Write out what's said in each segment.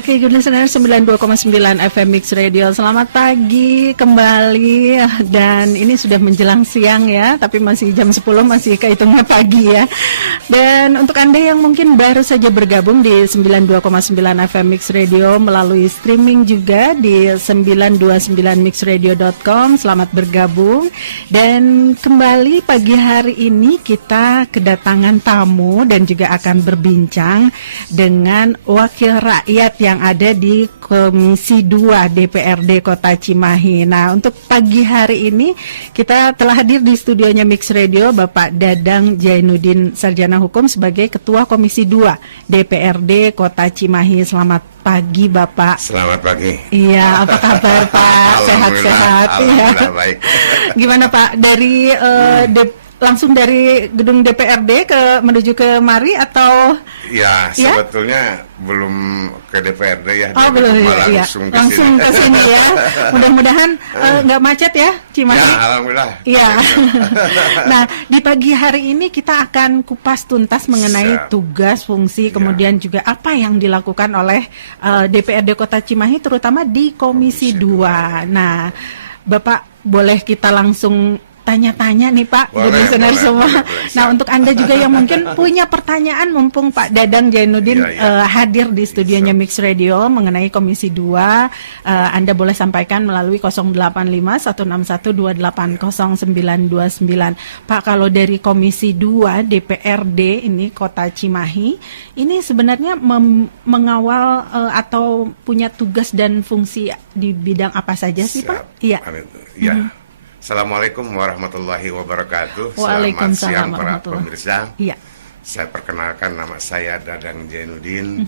Oke, good listener 92,9 FM Mix Radio. Selamat pagi kembali. Dan ini sudah menjelang siang ya, tapi masih jam 10, masih kehitungnya pagi ya. Dan untuk Anda yang mungkin baru saja bergabung di 92,9 FM Mix Radio melalui streaming juga di 929mixradio.com, selamat bergabung. Dan kembali pagi hari ini kita kedatangan tamu dan juga akan berbincang dengan wakil rakyat yang ada di Komisi 2 DPRD Kota Cimahi. Nah, untuk pagi hari ini kita telah hadir di studionya Mix Radio Bapak Dadang Jainuddin Sarjana Hukum sebagai Ketua Komisi 2 DPRD Kota Cimahi. Selamat pagi Bapak. Selamat pagi. Iya, apa kabar Pak? Sehat-sehat ya. Baik. Gimana Pak dari langsung dari gedung DPRD menuju ke Mari atau? Ya, sebetulnya belum ke DPRD ya. Oh, belum ya. Langsung ke sini ya. Mudah-mudahan nggak macet ya Cimahi. Ya, alhamdulillah. Iya. Nah, di pagi hari ini kita akan kupas tuntas mengenai tugas, fungsi, kemudian juga apa yang dilakukan oleh DPRD Kota Cimahi terutama di Komisi 2. Nah, Bapak boleh kita langsung tanya-tanya nih Pak, listener semua. Nah, untuk Anda juga yang mungkin punya pertanyaan, mumpung Pak Dadang Jainuddin hadir di studionya Mix Radio mengenai Komisi 2, Anda boleh sampaikan melalui 085-161-280-929. Pak, kalau dari Komisi 2 DPRD ini Kota Cimahi, ini sebenarnya mengawal atau punya tugas dan fungsi di bidang apa saja sih Pak? Iya. Ya. Assalamualaikum warahmatullahi wabarakatuh. Selamat siang para pemirsa. Iya. Saya perkenalkan, nama saya Dadang Jainuddin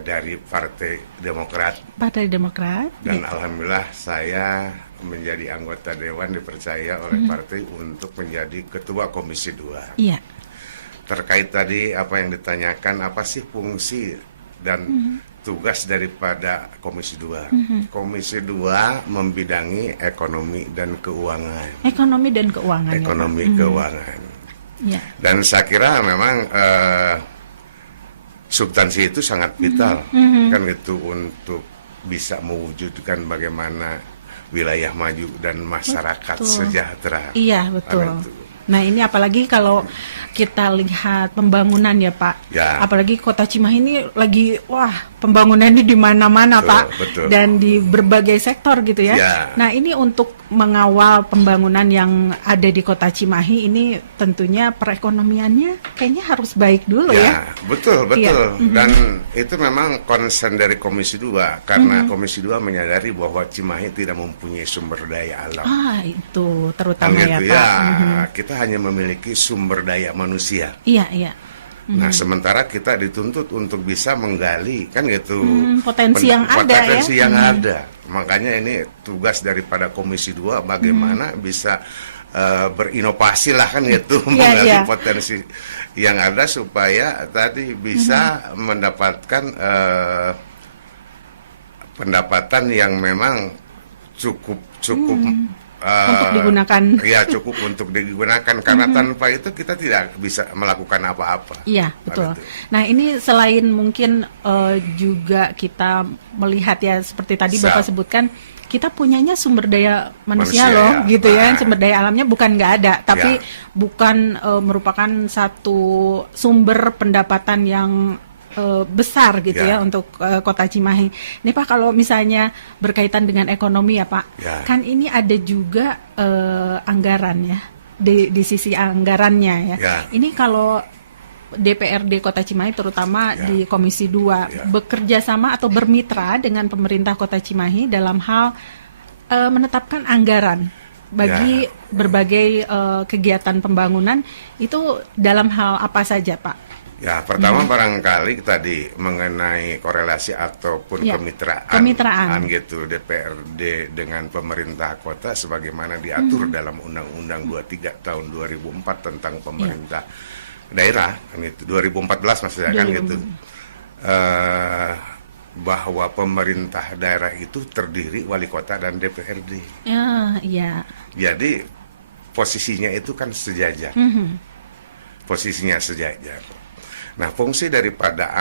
dari Partai Demokrat. Partai Demokrat. Dan alhamdulillah saya menjadi anggota dewan dipercaya oleh partai untuk menjadi ketua Komisi 2. Iya. Terkait tadi apa yang ditanyakan, apa sih fungsi dan tugas daripada Komisi 2. Komisi 2 membidangi ekonomi dan keuangan. Ekonomi dan keuangan. Ekonomi keuangan. Ya. Dan saya kira memang substansi itu sangat vital kan itu untuk bisa mewujudkan bagaimana wilayah maju dan masyarakat sejahtera. Iya, betul. Nah, ini apalagi kalau kita lihat pembangunan ya Pak. Ya. Apalagi Kota Cimahi ini lagi pembangunannya di mana-mana Pak. Betul. Dan di berbagai sektor gitu ya. Ya. Nah, ini untuk mengawal pembangunan yang ada di Kota Cimahi ini tentunya perekonomiannya kayaknya harus baik dulu ya. Betul. Ya. Dan itu memang concern dari Komisi 2 karena Komisi 2 menyadari bahwa Cimahi tidak mempunyai sumber daya alam. Itu terutama ya gitu, Pak. Kita hanya memiliki sumber daya manusia. Iya. Nah, sementara kita dituntut untuk bisa menggali kan gitu potensi yang ada. Makanya ini tugas daripada Komisi 2 bagaimana bisa berinovasi lah kan gitu menggali potensi yang ada supaya tadi bisa mendapatkan pendapatan yang memang cukup untuk digunakan. Ya, cukup untuk digunakan karena tanpa itu kita tidak bisa melakukan apa-apa. Iya, betul. Nah, ini selain mungkin juga kita melihat ya seperti tadi Bapak sebutkan, kita punyanya sumber daya manusia loh, gitu ya. Sumber daya alamnya bukan nggak ada, tapi bukan merupakan satu sumber pendapatan yang besar gitu ya untuk Kota Cimahi. Ini Pak, kalau misalnya berkaitan dengan ekonomi ya Pak, kan ini ada juga anggaran ya di sisi anggarannya ya. Ini kalau DPRD Kota Cimahi terutama di Komisi 2 bekerja sama atau bermitra dengan pemerintah Kota Cimahi dalam hal menetapkan anggaran bagi berbagai kegiatan pembangunan itu dalam hal apa saja Pak? Ya, pertama barangkali tadi mengenai korelasi ataupun kemitraan gitu DPRD dengan pemerintah kota sebagaimana diatur dalam Undang-Undang 23 tahun 2004 tentang pemerintah daerah kan itu 2014 maksudnya kan gitu. Bahwa pemerintah daerah itu terdiri wali kota dan DPRD. Iya. Jadi posisinya itu kan sejajar. Posisinya sejajar. Nah, fungsi daripada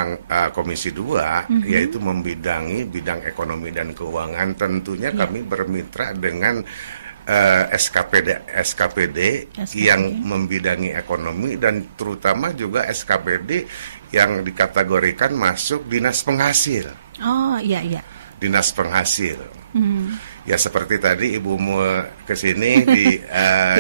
Komisi 2 yaitu membidangi bidang ekonomi dan keuangan. Tentunya kami bermitra dengan SKPD yang membidangi ekonomi, dan terutama juga SKPD yang dikategorikan masuk dinas penghasil. Oh, iya. Dinas penghasil. Ya seperti tadi Ibu kesini di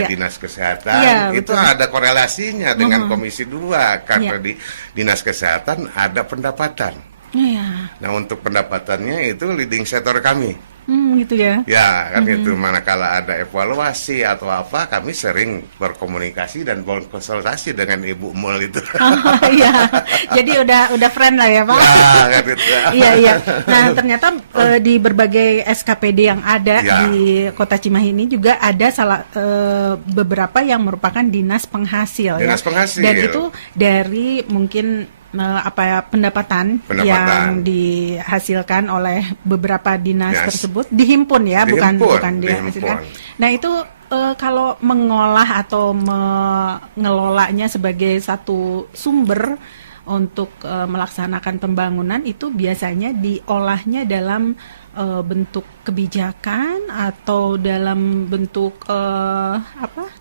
Dinas Kesehatan, itu ada korelasinya dengan Komisi 2 karena di Dinas Kesehatan ada pendapatan. Nah, untuk pendapatannya itu leading sector kami. Gitu ya. Ya, kan itu manakala ada evaluasi atau apa, kami sering berkomunikasi dan berkonsultasi dengan Ibu Mul itu. Oh iya. Jadi udah friend lah ya, Pak. Ya, kan itu. Iya. Nah, ternyata di berbagai SKPD yang ada di Kota Cimahi ini juga ada beberapa yang merupakan dinas penghasil. Dinas penghasil. Dan itu dari mungkin pendapatan yang dihasilkan oleh beberapa dinas tersebut dihimpun ya, bukan dihasilkan. Nah, itu kalau mengolah atau mengelolanya sebagai satu sumber untuk melaksanakan pembangunan, itu biasanya diolahnya dalam bentuk kebijakan atau dalam bentuk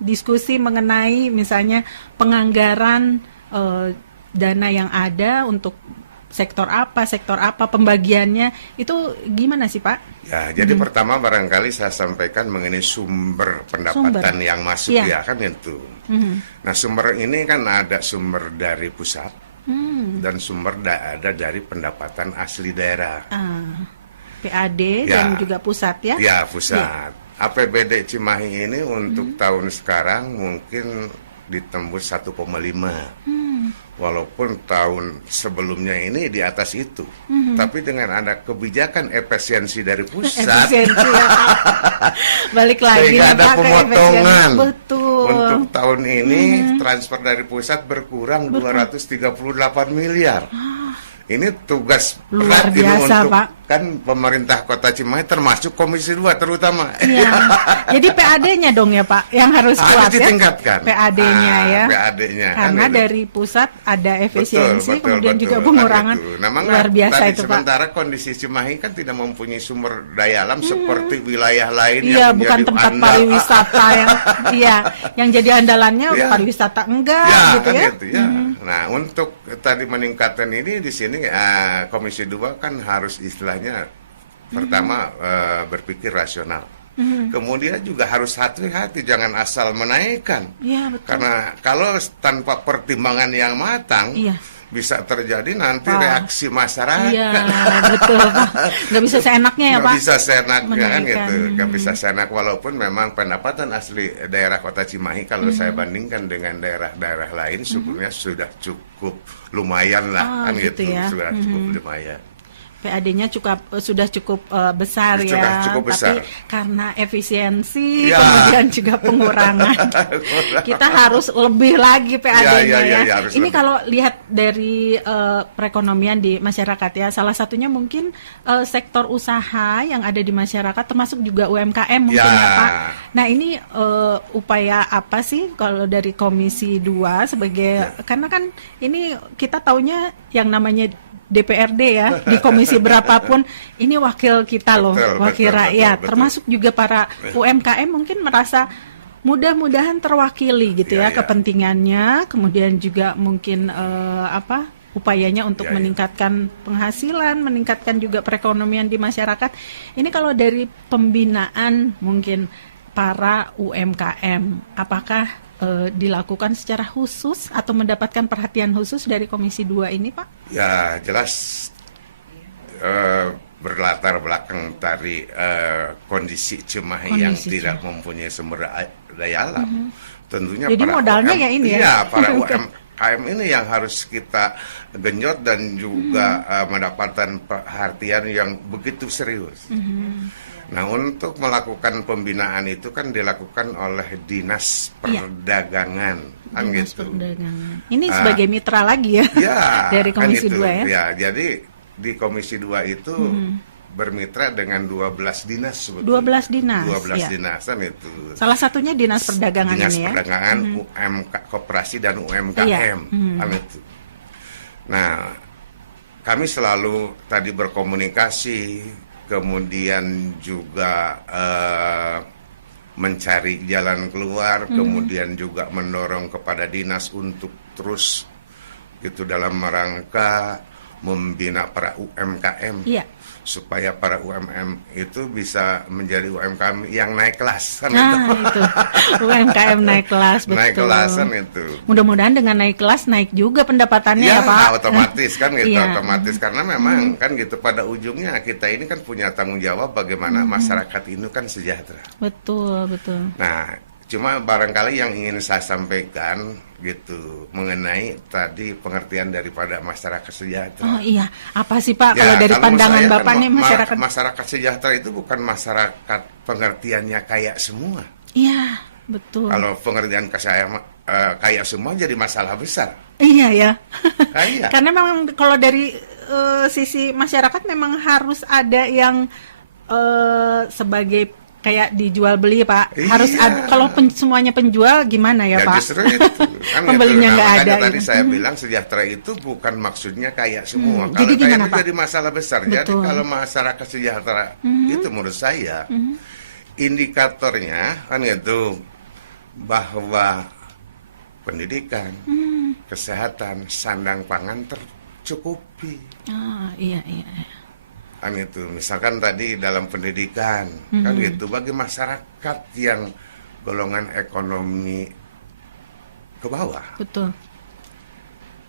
diskusi mengenai misalnya penganggaran dana yang ada untuk sektor apa pembagiannya, itu gimana sih Pak? Ya, jadi pertama barangkali saya sampaikan mengenai sumber pendapatan yang masuk kan itu. Nah, sumber ini kan ada sumber dari pusat dan sumber ada dari pendapatan asli daerah. PAD dan juga pusat ya? Ya, pusat. APBD Cimahi ini untuk tahun sekarang mungkin ditembus 1,5. Walaupun tahun sebelumnya ini di atas itu, tapi dengan ada kebijakan efisiensi dari pusat, balik lagi ada pemotongan. Betul. Untuk tahun ini transfer dari pusat berkurang 238 miliar. Ini tugas luar berat biasa, untuk Pak. Kan pemerintah Kota Cimahi termasuk Komisi 2 terutama. Iya. Jadi PAD-nya dong ya Pak yang harus kuat ditingkatkan. Ya. PAD-nya ya. PAD-nya. Karena kan dari pusat ada efisiensi, kemudian juga pengurangan. Nah, luar biasa itu Pak. Sementara kondisi Cimahi kan tidak mempunyai sumber daya alam seperti wilayah lain yang bukan tempat pariwisata yang jadi andalannya pariwisata enggak gitu ya. Gitu, ya. Nah, untuk tadi meningkatkan ini di sini Komisi 2 kan harus istilahnya pertama berpikir rasional. Kemudian juga harus hati-hati, jangan asal menaikkan. Karena kalau tanpa pertimbangan yang matang, bisa terjadi nanti reaksi masyarakat. Iya, betul Pak. Nggak bisa seenaknya ya Pak. Nggak bisa seenaknya kan gitu. Nggak bisa seenak, walaupun memang pendapatan asli daerah Kota Cimahi kalau saya bandingkan dengan daerah-daerah lain sebenarnya sudah cukup lumayan lah kan gitu. Sudah cukup lumayan. PAD-nya sudah cukup besar cukup besar. Tapi karena efisiensi kemudian juga pengurangan kita harus lebih lagi PAD-nya Ini lebih. Kalau lihat dari perekonomian di masyarakat ya, salah satunya mungkin sektor usaha yang ada di masyarakat termasuk juga UMKM mungkin ya Pak. Nah, ini upaya apa sih kalau dari Komisi 2 sebagai karena kan ini kita taunya yang namanya DPRD ya, di komisi berapapun ini wakil kita loh, wakil rakyat, termasuk juga para UMKM mungkin merasa mudah-mudahan terwakili gitu ya kepentingannya, kemudian juga mungkin upayanya untuk meningkatkan penghasilan, meningkatkan juga perekonomian di masyarakat. Ini kalau dari pembinaan mungkin para UMKM, apakah dilakukan secara khusus atau mendapatkan perhatian khusus dari Komisi 2 ini Pak? Ya jelas berlatar belakang dari kondisi Cimahi yang tidak mempunyai sumber daya alam. Tentunya jadi para modalnya ya ini ya? Iya, para UMKM ini yang harus kita genjot dan juga mendapatkan perhatian yang begitu serius. Nah, untuk melakukan pembinaan itu kan dilakukan oleh Dinas Perdagangan, Dinas Perdagangan. Ini sebagai mitra lagi ya, dari Komisi 2 ya? Ya, jadi di Komisi 2 itu bermitra dengan 12 dinas sebetulnya. 12 dinas? 12 dinas kan itu. Salah satunya Dinas Perdagangan Dinas ini ya? Perdagangan, UMK, Koperasi dan UMKM, kan itu. Nah, kami selalu tadi berkomunikasi, kemudian juga mencari jalan keluar, kemudian juga mendorong kepada dinas untuk terus itu dalam rangka membina para UMKM, supaya para UMKM itu bisa menjadi UMKM yang naik kelas kan itu UMKM naik kelas, betul. Naik kelasan itu. Mudah-mudahan dengan naik kelas naik juga pendapatannya ya Pak. Otomatis kan gitu, otomatis karena memang kan gitu pada ujungnya kita ini kan punya tanggung jawab bagaimana masyarakat ini kan sejahtera. Betul. Nah, cuma barangkali yang ingin saya sampaikan gitu mengenai tadi pengertian daripada masyarakat sejahtera. Oh iya, apa sih Pak kalau dari pandangan Bapak nih masyarakat sejahtera itu bukan masyarakat pengertiannya kayak semua. Iya, betul. Kalau pengertian kayak semua jadi masalah besar. Iya ya. Iya. Karena memang kalau dari sisi masyarakat memang harus ada yang sebagai kayak dijual beli Pak, harus ada. Kalau semuanya penjual gimana ya Pak? Justru itu kan pembelinya nggak ada. Tadi saya bilang sejahtera itu bukan maksudnya kayak semua. Kalau jadi gimana itu Pak? jadi masalah besar. Betul. Jadi kalau masyarakat sejahtera itu menurut saya indikatornya kan itu bahwa pendidikan, kesehatan, sandang pangan tercukupi. Iya. Kan itu misalkan tadi dalam pendidikan kan gitu bagi masyarakat yang golongan ekonomi ke bawah, betul,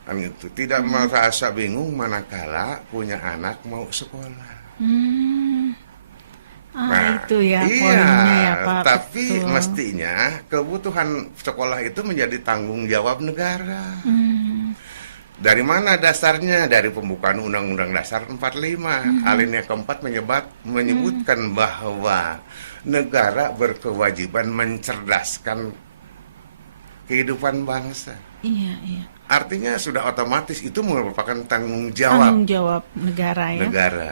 kan itu tidak merasa bingung manakala punya anak mau sekolah. Itu ya iya, poinnya ya Pak. Tapi betul. mestinya kebutuhan sekolah itu menjadi tanggung jawab negara. Dari mana dasarnya? Dari pembukaan Undang-Undang Dasar 45. Alinea keempat menyebutkan bahwa negara berkewajiban mencerdaskan kehidupan bangsa. Iya. Artinya sudah otomatis itu merupakan tanggung jawab negara ya.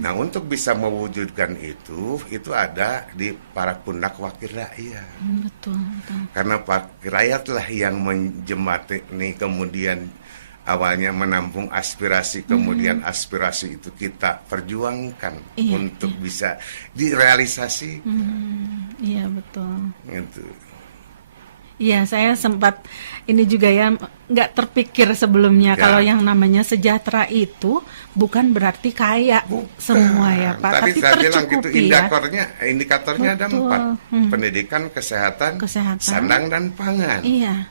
Nah, untuk bisa mewujudkan itu ada di para pundak wakil rakyat. Betul. Karena wakil rakyatlah yang menjembatani kemudian awalnya menampung aspirasi, kemudian aspirasi itu kita perjuangkan untuk bisa direalisasi. Iya, betul. Gitu. Iya, saya sempat ini juga ya nggak terpikir sebelumnya kalau yang namanya sejahtera itu bukan berarti kaya semua ya Pak, tapi tercukupi gitu, indikatornya ada 4, pendidikan, kesehatan, sandang dan pangan. Iya,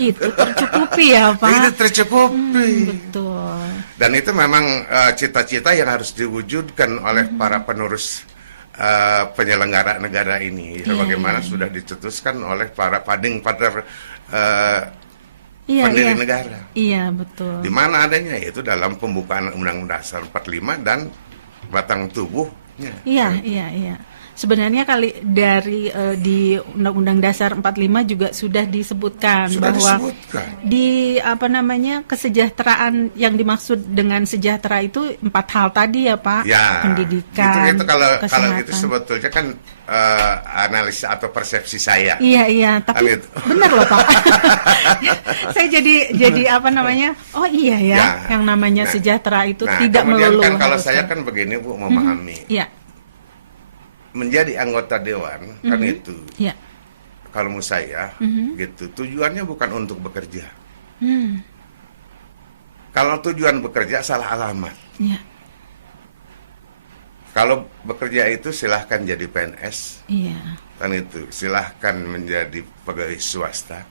itu tercukupi ya Pak. Itu tercukupi. Betul. Dan itu memang cita-cita yang harus diwujudkan oleh para penerus penyelenggara negara ini, sebagaimana sudah dicetuskan oleh para founding father pendiri negara. Iya, betul. Di mana adanya yaitu dalam pembukaan Undang-Undang Dasar 45 dan batang tubuhnya. Iya. Sebenarnya dari di Undang-Undang Dasar 45 juga sudah disebutkan bahwa di kesejahteraan yang dimaksud dengan sejahtera itu 4 hal tadi ya Pak. Ya, pendidikan, itu kalau itu sebetulnya kan analisa atau persepsi saya. Iya, tapi benar loh Pak. Saya jadi oh iya ya, yang namanya sejahtera itu tidak melulu. Kan kalau saya kan begini Bu memahami. Iya. Menjadi anggota dewan kan itu. Iya. Kalau menurut saya gitu, tujuannya bukan untuk bekerja. Kalau tujuan bekerja salah alamat. Iya. Kalau bekerja itu silahkan jadi PNS. Iya. Kan itu, silahkan menjadi pegawai swasta,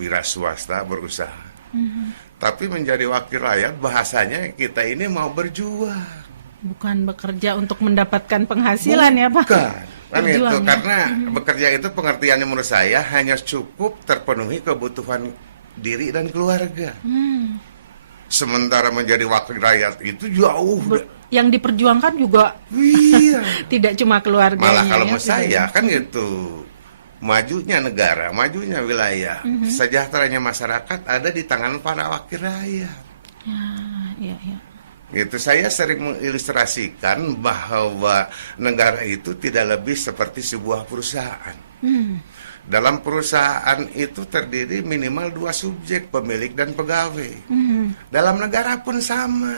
wira swasta berusaha. Tapi menjadi wakil rakyat bahasanya kita ini mau berjuang. Bukan bekerja untuk mendapatkan penghasilan ya Pak. Kan itu karena bekerja itu pengertiannya menurut saya hanya cukup terpenuhi kebutuhan diri dan keluarga. Sementara menjadi wakil rakyat itu jauh yang diperjuangkan juga tidak cuma keluarga. Malah kalau menurut saya kan gitu, majunya negara, majunya wilayah, sejahteranya masyarakat ada di tangan para wakil rakyat. Iya. Gitu, saya sering mengilustrasikan bahwa negara itu tidak lebih seperti sebuah perusahaan. Dalam perusahaan itu terdiri minimal 2 subjek, pemilik dan pegawai. Dalam negara pun sama.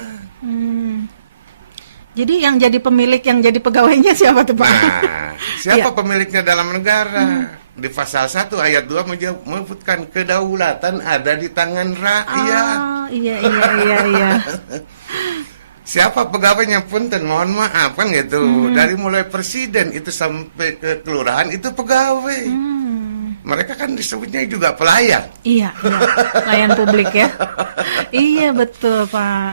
Jadi yang jadi pemilik, yang jadi pegawainya siapa tuh Pak? Nah, siapa pemiliknya dalam negara? Di pasal 1 ayat 2 menyebutkan kedaulatan ada di tangan rakyat. Iya. Siapa pegawainya punten, mohon maaf kan gitu. Dari mulai presiden itu sampai ke kelurahan itu pegawai. Mereka kan disebutnya juga pelayan. Iya, pelayan publik ya. Iya betul Pak.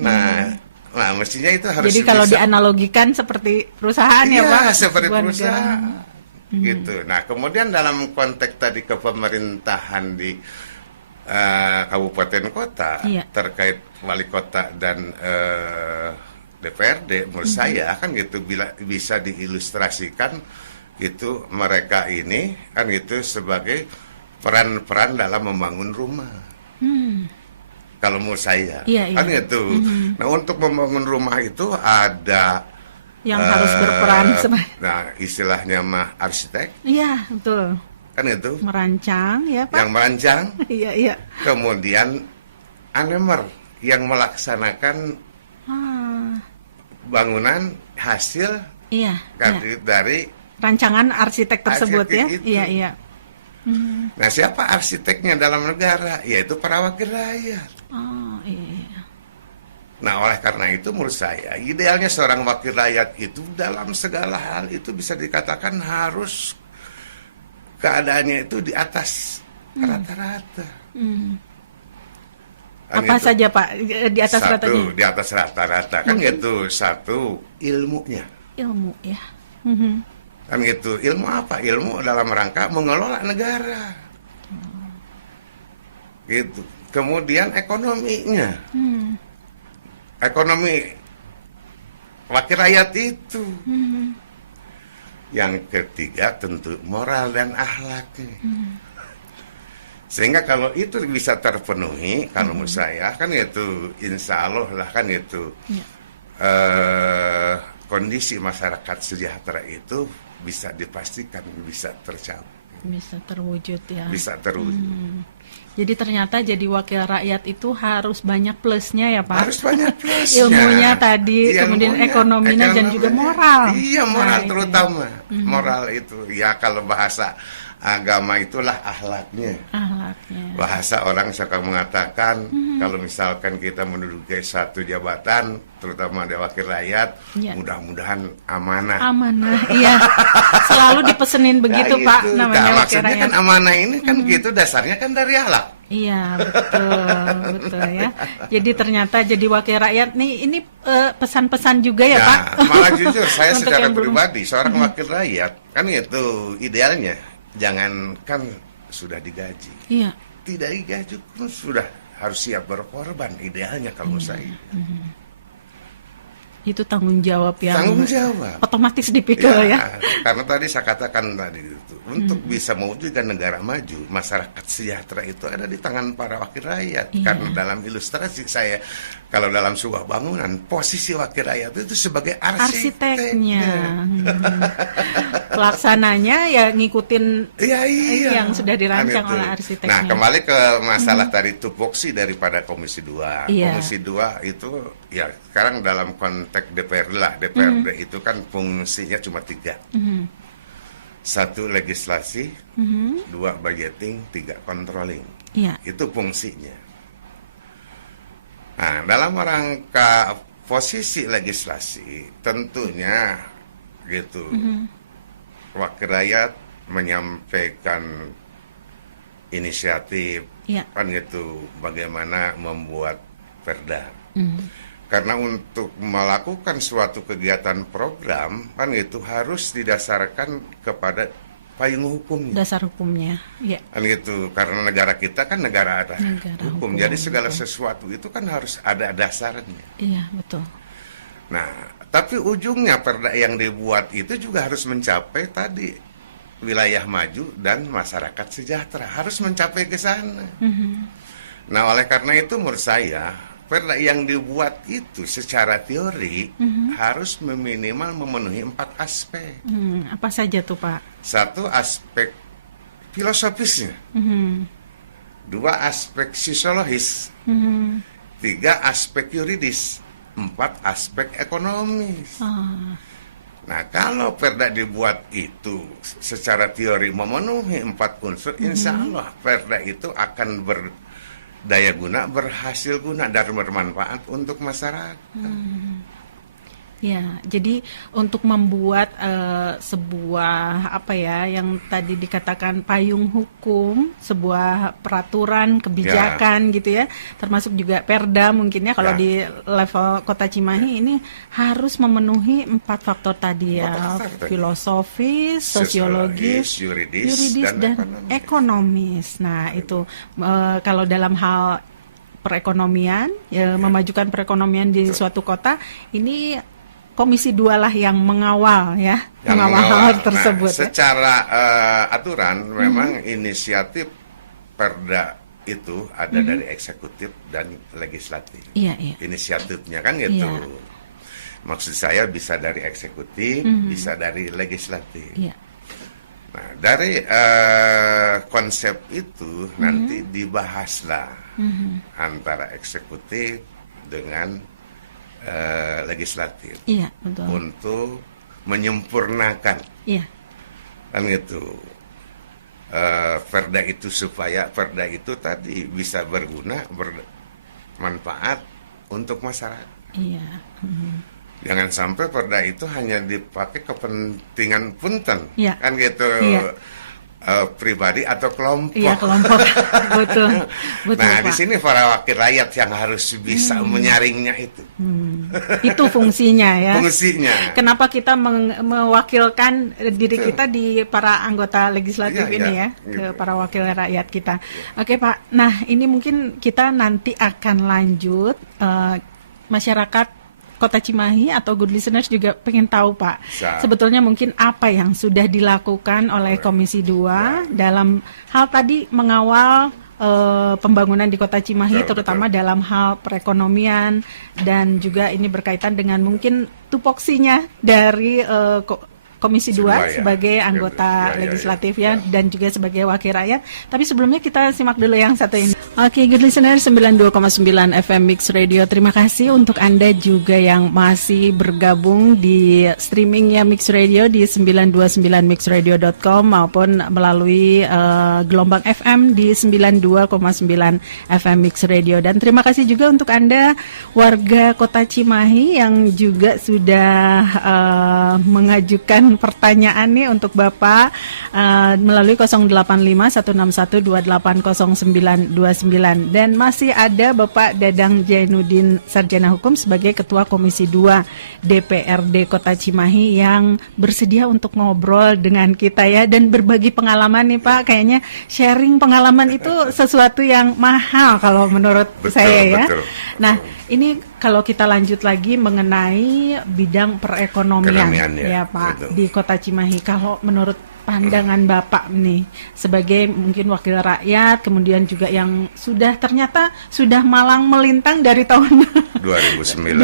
Nah, mestinya itu harus. Jadi kalau dianalogikan seperti perusahaan ya Pak? Seperti perusahaan. Gitu. Nah, kemudian dalam konteks tadi kepemerintahan di kabupaten kota terkait wali kota dan DPRD, menurut saya kan gitu bisa diilustrasikan itu mereka ini kan gitu sebagai peran-peran dalam membangun rumah. Kalau menurut saya kan gitu. Nah, untuk membangun rumah itu ada yang harus berperan nah, istilahnya mah arsitek. Iya, betul. Kan itu. Merancang ya, Pak. Yang merancang. Iya. Kemudian anemer yang melaksanakan bangunan hasil dari rancangan arsitek tersebut ya. Iya. Nah, siapa arsiteknya dalam negara? Yaitu para wakil rakyat. Iya. Nah, oleh karena itu menurut saya idealnya seorang wakil rakyat itu dalam segala hal itu bisa dikatakan harus keadaannya itu di atas rata-rata. Apa saja Pak di atas ratanya? Di atas rata-rata kan gitu. Satu, ilmunya. Ilmu ya. Kan gitu. Ilmu apa? Ilmu dalam rangka mengelola negara. Gitu. Kemudian ekonominya. Ekonomi wakil rakyat itu. Yang ketiga tentu moral dan akhlaknya. Sehingga kalau itu bisa terpenuhi, kalau menurut saya kan itu insya Allah lah kan itu kondisi masyarakat sejahtera itu bisa dipastikan bisa tercapai. Bisa terwujud ya. Bisa terwujud. Jadi ternyata jadi wakil rakyat itu harus banyak plusnya ya Pak. Harus banyak plusnya. Ilmunya tadi, kemudian ekonominya dan juga moral. Iya, moral terutama. Moral itu ya kalau bahasa agama itulah akhlaknya. Bahasa orang suka mengatakan kalau misalkan kita menduduki satu jabatan, terutama ada wakil rakyat, mudah-mudahan amanah. Amanah, iya. Selalu dipesenin begitu Pak namanya wakil rakyat. Kan amanah ini kan gitu dasarnya kan dari akhlak. Iya, betul ya. Jadi ternyata jadi wakil rakyat nih ini pesan-pesan juga ya Pak. Malah jujur saya secara pribadi seorang wakil rakyat kan itu idealnya. Jangankan sudah digaji, tidak digaji pun sudah harus siap berkorban idealnya kalau saya. Itu tanggung jawab yang otomatis dipikul ya. Karena tadi saya katakan tadi itu untuk bisa mewujudkan negara maju, masyarakat sejahtera itu ada di tangan para wakil rakyat. Karena dalam ilustrasi saya, kalau dalam sebuah bangunan posisi wakil rakyat itu sebagai arsiteknya. Pelaksananya ya ngikutin yang sudah dirancang oleh arsiteknya. Nah, kembali ke masalah tadi tupoksi daripada Komisi 2. Komisi 2 itu ya sekarang dalam konteks DPRD lah. DPRD itu kan fungsinya cuma 3. 1 legislasi, 2 budgeting, 3 controlling. Itu fungsinya. Nah, dalam rangka posisi legislasi tentunya gitu. Wakil rakyat menyampaikan inisiatif kan gitu bagaimana membuat perda. Karena untuk melakukan suatu kegiatan program kan itu harus didasarkan kepada payung hukumnya. Dasar hukumnya, kan gitu. Karena negara kita kan negara ada hukum. Jadi segala sesuatu itu kan harus ada dasarnya. Iya, betul. Nah, tapi ujungnya perda yang dibuat itu juga harus mencapai tadi wilayah maju dan masyarakat sejahtera. Harus mencapai ke sana. Nah, oleh karena itu menurut saya perda yang dibuat itu secara teori harus minimal memenuhi 4 aspek. Apa saja tuh Pak? 1 aspek filosofisnya, 2 aspek sosiologis, 3 aspek yuridis, 4 aspek ekonomis. Nah, kalau perda dibuat itu secara teori memenuhi 4 unsur, insya Allah perda itu akan berdaya guna, berhasil guna, dan bermanfaat untuk masyarakat. Ya, jadi untuk membuat sebuah yang tadi dikatakan payung hukum, sebuah peraturan, kebijakan gitu ya, termasuk juga perda mungkin ya kalau di level Kota Cimahi ini harus memenuhi 4 faktor tadi ya, filosofis, sosiologis, yuridis dan ekonomis. Nah, itu kalau dalam hal perekonomian, memajukan perekonomian di suatu kota ini Komisi 2 lah yang mengawal hal tersebut. Nah, secara aturan memang inisiatif perda itu ada dari eksekutif dan legislatif. Iya. Inisiatifnya kan gitu. Iya. Maksud saya bisa dari eksekutif, bisa dari legislatif. Iya. Nah, dari konsep itu nanti dibahaslah antara eksekutif dengan legislatif, betul. Untuk menyempurnakan, kan gitu, perda itu supaya perda itu tadi bisa berguna, bermanfaat untuk masyarakat. Jangan sampai perda itu hanya dipakai kepentingan punten, kan gitu. Pribadi atau kelompok. Iya, kelompok. Betul. Nah, Pak. Di sini para wakil rakyat yang harus bisa menyaringnya itu. Itu fungsinya ya. Fungsinya. Kenapa kita mewakilkan diri kita di para anggota legislatif ini ya, ke para wakil rakyat kita. Oke, Pak. Nah, ini mungkin kita nanti akan lanjut masyarakat Kota Cimahi atau good listeners juga pengen tahu Pak, sebetulnya mungkin apa yang sudah dilakukan oleh Komisi 2 dalam hal tadi mengawal pembangunan di Kota Cimahi, terutama dalam hal perekonomian, dan juga ini berkaitan dengan mungkin tupoksinya dari Komisi 2 sebagai anggota legislatif dan juga sebagai wakil rakyat. Tapi sebelumnya kita simak dulu yang satu ini. Oke, good listener 92,9 FM Mix Radio. Terima kasih untuk Anda juga yang masih bergabung di streamingnya Mix Radio di 929mixradio.com maupun melalui gelombang FM di 92,9 FM Mix Radio. Dan terima kasih juga untuk Anda warga Kota Cimahi yang juga sudah mengajukan pertanyaan nih untuk Bapak melalui 085-161-280929, dan masih ada Bapak Dadang Jainuddin Sarjana Hukum sebagai Ketua Komisi 2 DPRD Kota Cimahi yang bersedia untuk ngobrol dengan kita ya dan berbagi pengalaman nih Pak. Kayaknya sharing pengalaman itu sesuatu yang mahal kalau menurut saya ya. Nah, ini kalau kita lanjut lagi mengenai bidang perekonomian ya Pak di Kota Cimahi. Kalau menurut pandangan Bapak nih sebagai mungkin wakil rakyat, kemudian juga yang ternyata sudah malang melintang dari tahun 2009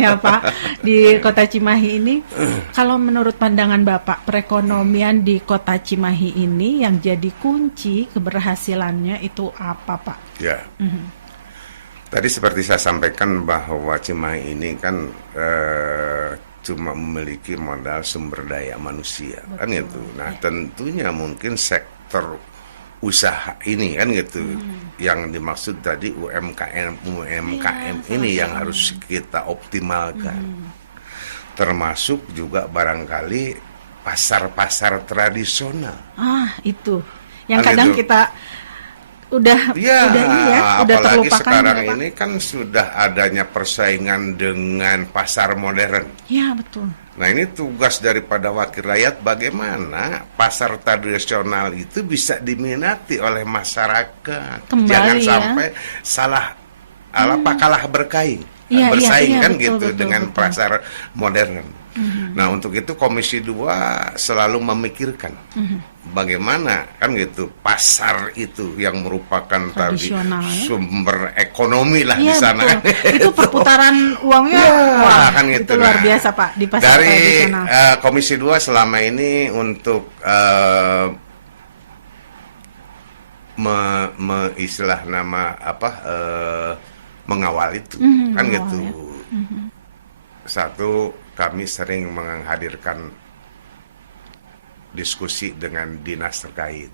ya Pak di Kota Cimahi ini. Kalau menurut pandangan Bapak, perekonomian di Kota Cimahi ini yang jadi kunci keberhasilannya itu apa Pak? Ya. Tadi seperti saya sampaikan bahwa Cimahi ini kan cuma memiliki modal sumber daya manusia. Kan gitu. Nah, tentunya mungkin sektor usaha ini kan gitu. Yang dimaksud tadi UMKM ini yang harus kita optimalkan. Termasuk juga barangkali pasar-pasar tradisional. Itu yang kan kadang gitu. Kita udah apalagi sekarang ya, ini kan sudah adanya persaingan dengan pasar modern. Ya, betul. Nah, ini tugas daripada wakil rakyat bagaimana pasar tradisional itu bisa diminati oleh masyarakat. Jangan sampai kalah bersaing kan betul, gitu betul, dengan pasar modern. Nah, untuk itu Komisi 2 selalu memikirkan bagaimana kan gitu pasar itu yang merupakan tadi sumber ekonomi lah di sana. Itu perputaran uangnya kan gitu. Itu luar biasa Pak di pasar dari tradisional. Komisi 2 selama ini untuk istilah nama mengawal itu kan gitu. Satu, kami sering menghadirkan diskusi dengan dinas terkait.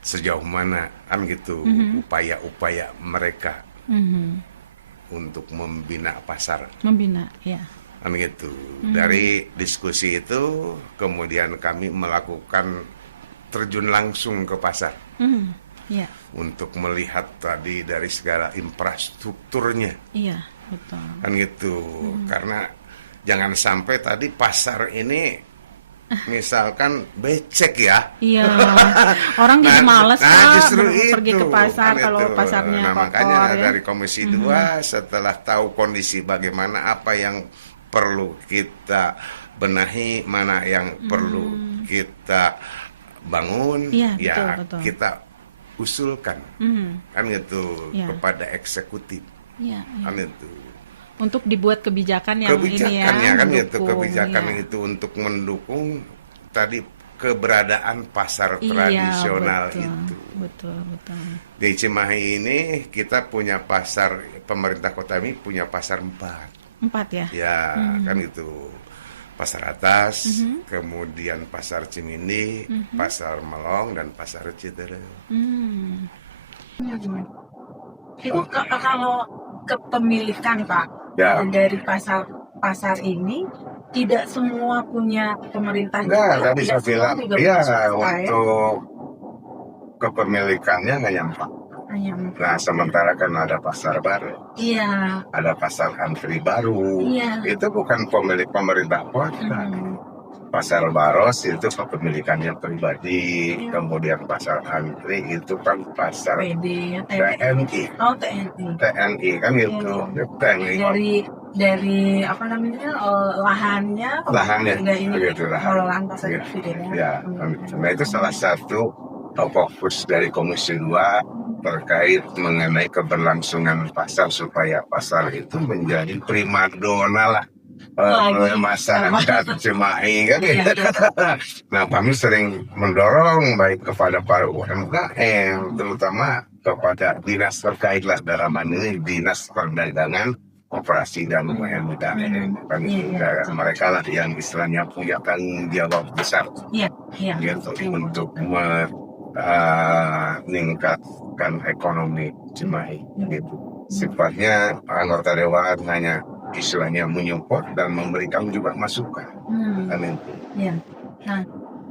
Sejauh mana kan gitu upaya-upaya mereka untuk membina pasar. Kan gitu. Dari diskusi itu kemudian kami melakukan terjun langsung ke pasar. Untuk melihat tadi dari segala infrastrukturnya. Betul. Kan gitu. Karena jangan sampai tadi pasar ini misalkan becek ya. Orang jadi malas justru pergi ke pasar kan kalau itu. pasarnya kotor. Makanya dari Komisi 2 setelah tahu kondisi bagaimana apa yang perlu kita benahi, mana yang perlu kita bangun, betul. Kita usulkan kan gitu kepada eksekutif. Kan itu. Untuk dibuat kebijakan yang ini ya, kan gitu, kebijakan itu untuk mendukung tadi keberadaan pasar tradisional itu. Betul. Di Cimahi ini kita punya pasar, pemerintah kota ini punya pasar 4 ya? Ya, kan gitu. Pasar Atas, kemudian Pasar Cimindi, Pasar Melong, dan Pasar Citerep. Itu kalau kepemilikan Pak dari pasar ini tidak semua punya pemerintah. Tadi saya bilang untuk kepemilikannya hanya 4. Nah, sementara kan ada pasar baru. Ada pasar antri baru. Itu bukan pemilik pemerintah kota. Pasar Baros itu kepemilikannya pribadi, kemudian pasar antri itu kan pasar TNI. TNI kan gitu. Dari apa namanya lahannya gitu lah. pengelolaan pasar itu ya. Nah, itu salah satu fokus dari Komisi 2 terkait mengenai keberlangsungan pasar supaya pasar itu menjadi primadona lah masyarakat Cimahi kan gitu. Nah, kami sering mendorong baik kepada para UMKM, terutama kepada dinas terkait lah dalam ini dinas perdagangan, koperasi dan UMKM. Kan mereka lah yang istilahnya punya tanggung jawab besar gitu untuk meningkatkan ekonomi Cimahi gitu. Sifatnya anggota dewan hanya istilahnya menyupport dan memberikan juga masukan. Nah,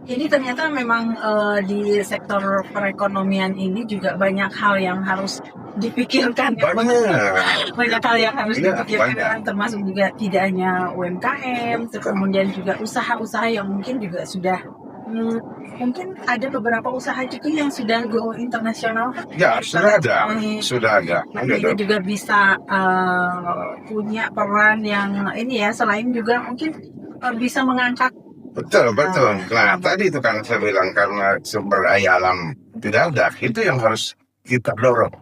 ini ternyata memang di sektor perekonomian ini juga banyak hal yang harus dipikirkan. Banyak hal yang harus dipikirkan, termasuk juga tidak hanya UMKM, kemudian juga usaha-usaha yang mungkin juga sudah mungkin ada beberapa usaha juga yang sudah go internasional. Sudah ada. Nah, ini juga bisa punya peran yang ini ya, selain juga mungkin bisa mengangkat. Betul. Nah, tadi itu kan saya bilang karena sumber daya alam tidak ada, itu yang harus kita dorong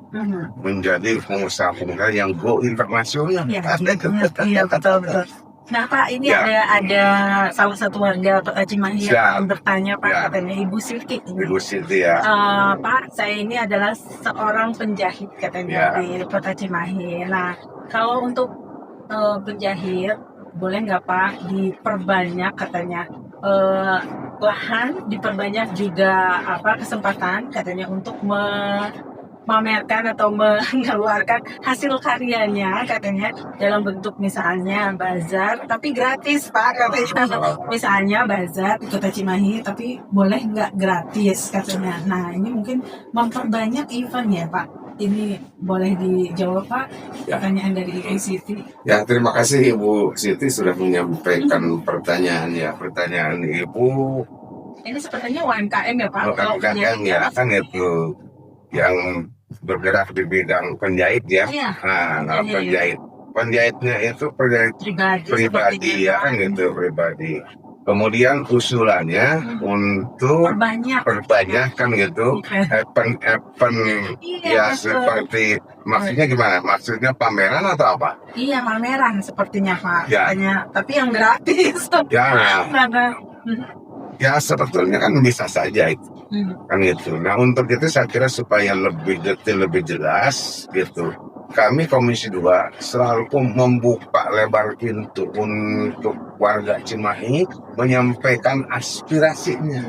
menjadi pengusaha-pengusaha yang go internasional. Iya, betul. Nah Pak, ini ada salah satu warga Kota Cimahi yang bertanya Pak, katanya Ibu Siti. Ibu Siti ya. Pak, saya ini adalah seorang penjahit katanya di Kota Cimahi. Nah, kalau untuk penjahit, boleh nggak Pak diperbanyak katanya lahan, diperbanyak juga kesempatan katanya untuk memamerkan atau mengeluarkan hasil karyanya katanya dalam bentuk misalnya bazar tapi gratis Pak katanya. Misalnya bazar di Kota Cimahi tapi boleh nggak gratis katanya. Nah, ini mungkin memperbanyak event ya Pak. Ini boleh dijawab Pak pertanyaan dari Ibu Siti. Terima kasih Ibu Siti sudah menyampaikan pertanyaan Ibu. Ini sepertinya UMKM ya Pak. UMKM ya kan itu yang bergerak di bidang penjahit ya. Penjahit penjahitnya itu penjahit pribadi ya kan gitu, pribadi. Kemudian usulannya untuk perbanyak kan gitu, event ya seperti, maksudnya gimana? Maksudnya pameran atau apa? Iya, pameran sepertinya Pak. Ya. Tapi yang gratis. Ya. Ya sebetulnya kan bisa saja itu, kan gitu. Nah untuk itu saya kira supaya lebih detail, lebih jelas gitu, kami Komisi 2 selalu membuka lebar pintu untuk warga Cimahi menyampaikan aspirasinya.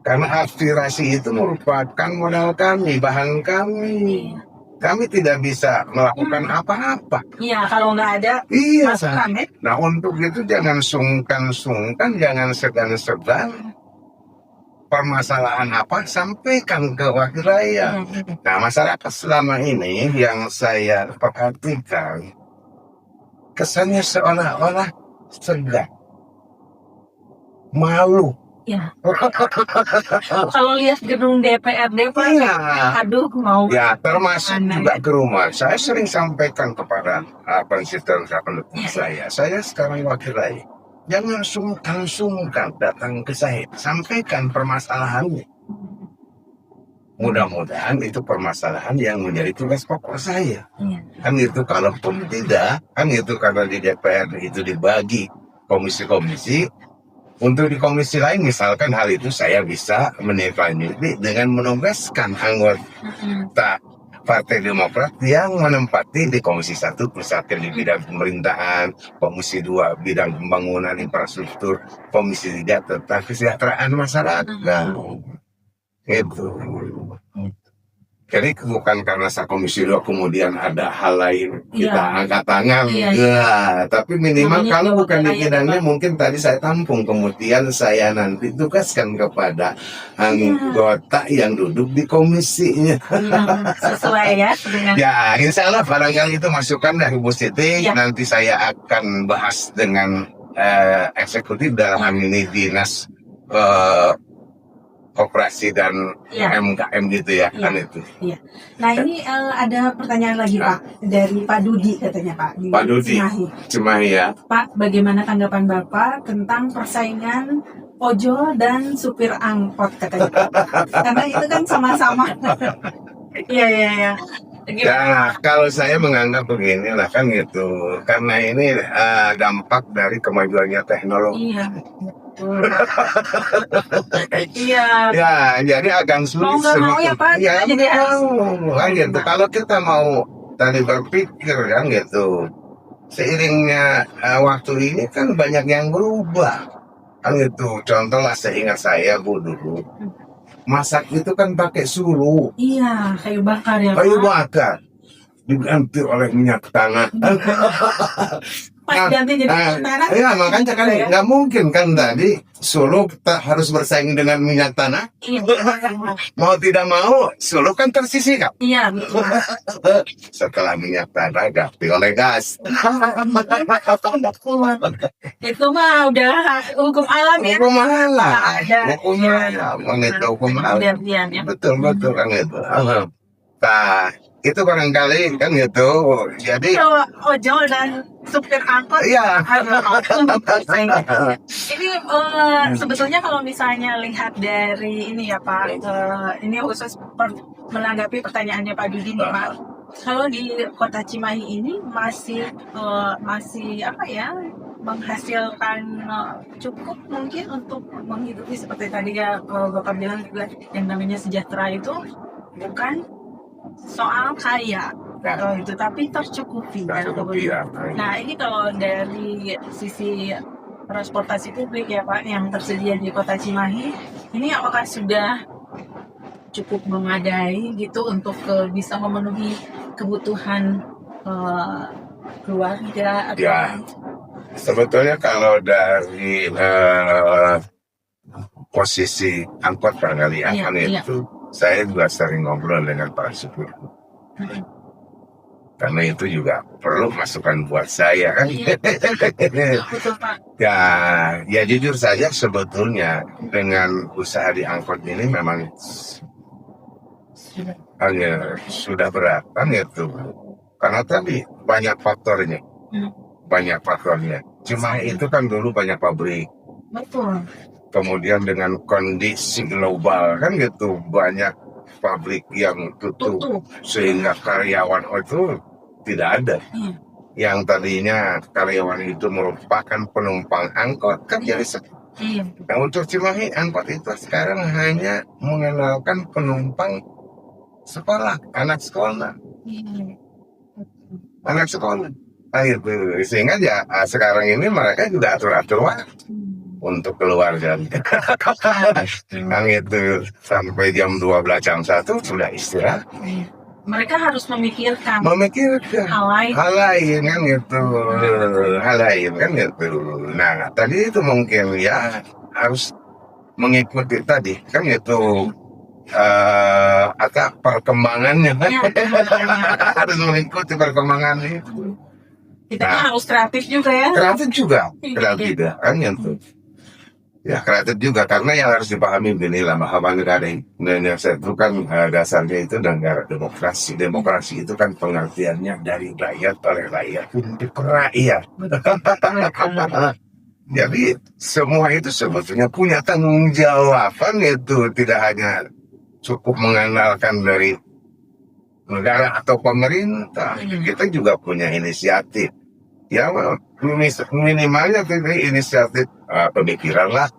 Karena aspirasi itu merupakan modal kami, bahan kami. Kami tidak bisa melakukan apa-apa. Iya, kalau nggak ada masukan ya. Nah untuk itu jangan sungkan-sungkan, jangan segan-segan. Permasalahan apa, sampaikan ke wakil rakyat. Nah masyarakat selama ini yang saya perhatikan, kesannya seolah-olah segan, malu. Ya. Kalau lihat gedung DPRD Pak, aduh mau. Ya termasuk juga ke rumah. Saya sering sampaikan kepada konstituen saya sekarang wakil rakyat, jangan sungkan-sungkan datang ke saya, sampaikan permasalahannya. Mudah-mudahan itu permasalahan yang menjadi tugas pokok saya. Kan itu, kalaupun tidak, kan itu karena di DPR itu dibagi komisi-komisi. Untuk di komisi lain misalkan hal itu saya bisa menindaklanjuti dengan menugaskan anggota Partai Demokrat yang menempati di Komisi 1 misalkan di bidang pemerintahan, Komisi 2 bidang pembangunan infrastruktur, Komisi 3 tentang kesejahteraan masyarakat. Gitu. Jadi bukan karena saya Komisi 2 kemudian ada hal lain kita angkat tangan, tapi minimal kalau bukan di bidangnya mungkin tadi saya tampung, kemudian saya nanti tugaskan kepada anggota yang duduk di komisinya. Sesuai ya. Ya, insya Allah barangkali itu masukan dari Bu Siti, nanti saya akan bahas dengan eksekutif dalam hal ini dinas koperasi dan MKM gitu ya, kan itu. Iya. Nah ini ada pertanyaan lagi Pak dari Pak Dudi katanya Pak. Pak Dudi, Cimahi ya. Pak, bagaimana tanggapan Bapak tentang persaingan ojol dan supir angkot katanya Pak? Karena itu kan sama-sama. Iya. Ya kalau saya menganggap beginilah kan gitu, karena ini dampak dari kemajuannya teknologi. Iya. Ya, jadi agak sulit. Mau ya Pak. Ya, kan gitu. Kalau kita mau tadi berpikir kan gitu, seiringnya waktu ini kan banyak yang berubah, kan gitu. Contoh lah seingat saya Bu dulu, masak itu kan pakai sulu. Iya, kayu bakar ya Pak. Kayu bakar diganti oleh minyak tanah. Pas ganti jadi tanah. Iya, makanya kan nggak mungkin kan tadi Solo harus bersaing dengan minyak tanah. Iya. Mau tidak mau Solo kan tersisihkan. Iya, betul. Setelah minyak tanah ganti oleh gas. Itu mah udah hukum alam ya. Hukum alam. Hukum alam. Itu hukum alam. Betul kan itu. Nah, itu barangkali kan gitu. Jadi ojol dan supir angkot. Iya. Ini sebetulnya kalau misalnya lihat dari ini ya Pak, ini khusus menanggapi pertanyaannya Pak Dudi nih Pak. Kalau di Kota Cimahi ini masih apa ya, menghasilkan cukup mungkin untuk menghidupi seperti tadi ya Bapak bilang juga, yang namanya sejahtera itu bukan soal kaya atau itu, tapi tercukupi. Nah ini kalau dari sisi transportasi publik ya Pak yang tersedia di Kota Cimahi, ini apakah sudah cukup memadai gitu untuk bisa memenuhi kebutuhan keluarga? Atau ya, sebetulnya kalau dari posisi angkot barangkali itu saya juga sering ngobrol dengan para supir. Karena itu juga perlu masukan buat saya kan. Ya jujur saja sebetulnya dengan usaha di angkot ini memang hanya sudah berat kan gitu. Karena tadi banyak faktornya. Banyak faktornya. Cimahi itu kan dulu banyak pabrik. Betul. Kemudian dengan kondisi global kan gitu, banyak pabrik yang tutup. Sehingga karyawan itu tidak ada. Yang tadinya karyawan itu merupakan penumpang angkot kan jadi sepi. Nah, untuk Cimahi angkot itu sekarang hanya mengenalkan penumpang sekolah, anak sekolah. Anak sekolah. Nah, itu. Sehingga ya sekarang ini mereka juga atur-atur waktu untuk keluar dari yang itu sampai jam 12 jam 1 sudah istirahat. Mereka harus memikirkan hal lain kan gitu, hal lain kan gitu. Nah tadi itu mungkin ya harus mengikuti tadi kan gitu, perkembangannya harus mengikuti perkembangan itu. Kita harus kreatif juga ya. Kreatif juga kan gitu. Ya kreatif juga karena yang harus dipahami beginilah, bahwa negara Indonesia itu kan dasarnya itu negara demokrasi. Demokrasi itu kan pengertiannya dari rakyat oleh rakyat untuk rakyat. Jadi semua itu sebetulnya punya tanggung jawab kan itu, tidak hanya cukup mengandalkan dari negara atau pemerintah. Kita juga punya inisiatif. Ya minimalnya inisiatif pemikiran lah.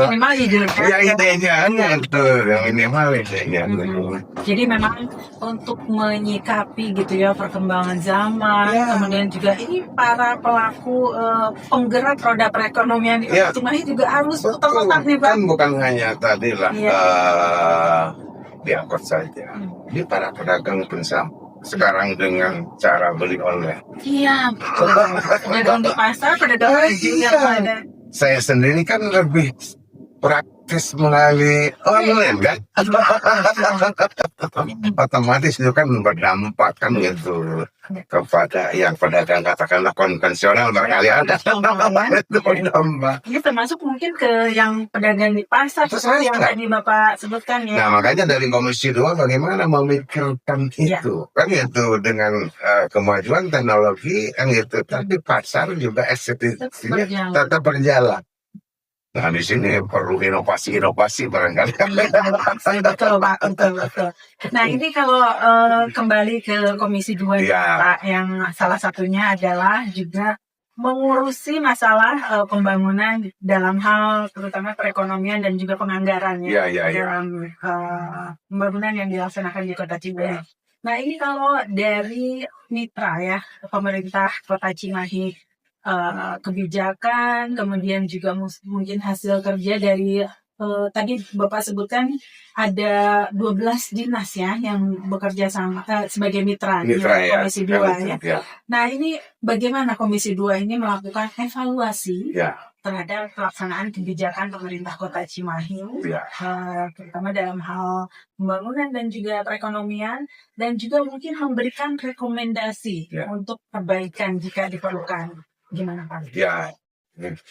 Minimal idenya. Ya idenya itu yang minimal idenya. Jadi memang untuk menyikapi gitu ya perkembangan zaman, kemudian juga ini para pelaku penggerak roda perekonomian di Cimahi juga harus otak-otak nih Pak. Kan bukan hanya tadi lah diangkut saja. Di para pedagang pun sama. Sekarang dengan cara beli online. Iya, pedagang di pasar, pedagang juga ada. Saya sendiri kan lebih praktis melalui online kan. Otomatis itu kan berdampak kan gitu kepada yang pedagang katakanlah konvensional barangkali ada. Ini termasuk mungkin ke yang pedagang di pasar yang tadi Bapak sebutkan ya. Nah makanya dari Komisi 2 bagaimana memikirkan itu kan gitu dengan kemajuan teknologi kan gitu, tapi pasar juga eksekusinya tetap berjalan. Nah di sini perlu inovasi barangkali. Betul Pak, betul. Nah ini kalau kembali ke Komisi 2 Pak, yang salah satunya adalah juga mengurusi masalah pembangunan dalam hal terutama perekonomian dan juga penganggaran dalam pembangunan yang dilaksanakan di Kota Cimahi. Nah ini kalau dari mitra ya pemerintah Kota Cimahi, kebijakan, kemudian juga mungkin hasil kerja dari tadi Bapak sebutkan ada 12 dinas ya yang bekerja sama sebagai mitra Komisi 2 ya. Nah ini bagaimana Komisi 2 ini melakukan evaluasi terhadap pelaksanaan kebijakan pemerintah Kota Cimahi, terutama dalam hal pembangunan dan juga perekonomian, dan juga mungkin memberikan rekomendasi untuk perbaikan jika diperlukan. Gimana Pak? Ya,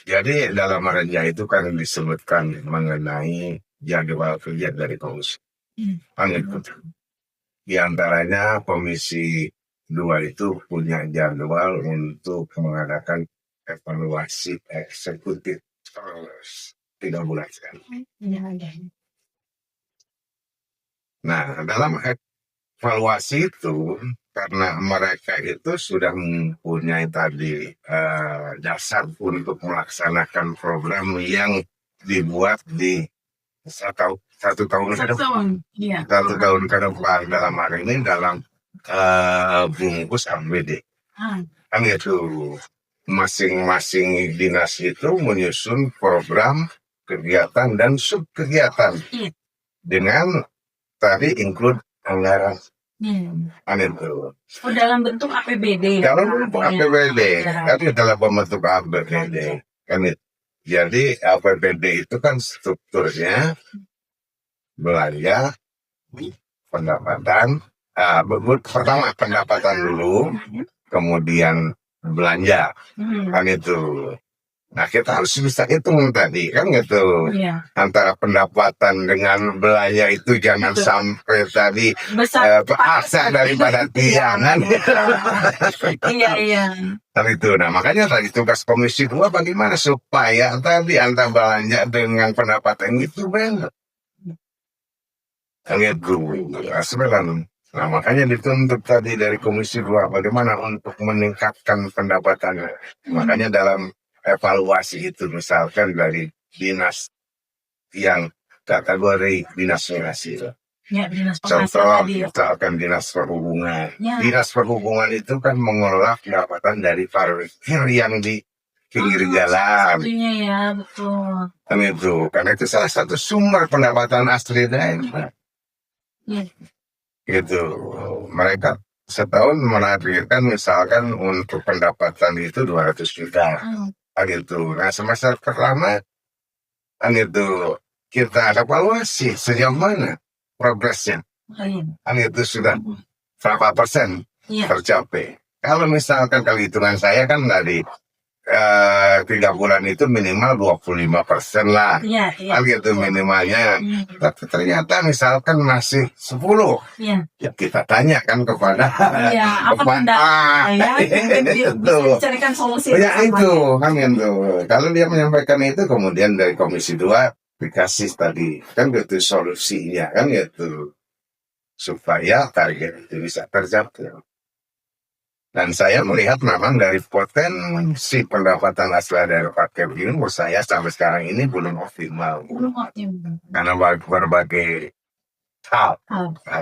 jadi dalam reja itu kan disebutkan mengenai jadwal kerja dari komisi. Di antaranya Komisi 2 itu punya jadwal untuk mengadakan evaluasi eksekutif terus 3 bulan sekali. Nah, dalam evaluasi itu karena mereka itu sudah mempunyai tadi dasar untuk melaksanakan program yang dibuat di satu tahun ke depan. Satu tahun ke depan dalam hari ini dalam bungkus APBD. Kan itu masing-masing dinas itu menyusun program kegiatan dan subkegiatan dengan tadi include anggaran. Dalam bentuk APBD. Dalam bentuk APBD, tapi dalam bentuk APBD kan itu. Jadi APBD itu kan strukturnya belanja, pendapatan, pertama pendapatan dulu, kemudian belanja, kan itu. Nah, kita harus bisa hitung tadi kan gitu. Iya. Antara pendapatan dengan belanja itu jangan Betul. sampai tadi aksa daripada tiangan. Iya. Kan itu. Nah, makanya tadi tugas Komisi 2 bagaimana supaya tadi antara belanja dengan pendapatan itu benar. Kan itu. Sebenarnya. Nah, makanya dituntut tadi dari Komisi 2 bagaimana untuk meningkatkan pendapatannya. Makanya dalam evaluasi itu misalkan dari dinas yang kategori dinas penghasil. Ya, dinas contoh misalkan dinas perhubungan. Ya. Dinas perhubungan itu kan mengelola pendapatan dari parkir yang di pinggir jalan. Ya, betul. Kan itu, karena itu salah satu sumber pendapatan asli daerah. Ya. Gitu, mereka setahun menargetkan misalkan untuk pendapatan itu 200 juta. Gitu. Nah, semester pertama kan itu kita evaluasi sejauh mana progresnya. Kan itu sudah berapa persen tercapai. Kalau misalkan kalau hitungan saya kan dari 3 bulan itu minimal 25% lah. Kan gitu minimalnya. Tapi ternyata misalkan masih 10. Ya kita tanyakan kepada bisa dicarikan solusi. Ya itu kan gitu. Kalau dia menyampaikan itu kemudian dari Komisi 2 dikasih tadi kan gitu solusinya kan gitu supaya target itu bisa tercapai. Dan saya melihat memang dari potensi pendapatan asli dari parkir ini menurut saya sampai sekarang ini belum optimal. Karena berbagai hal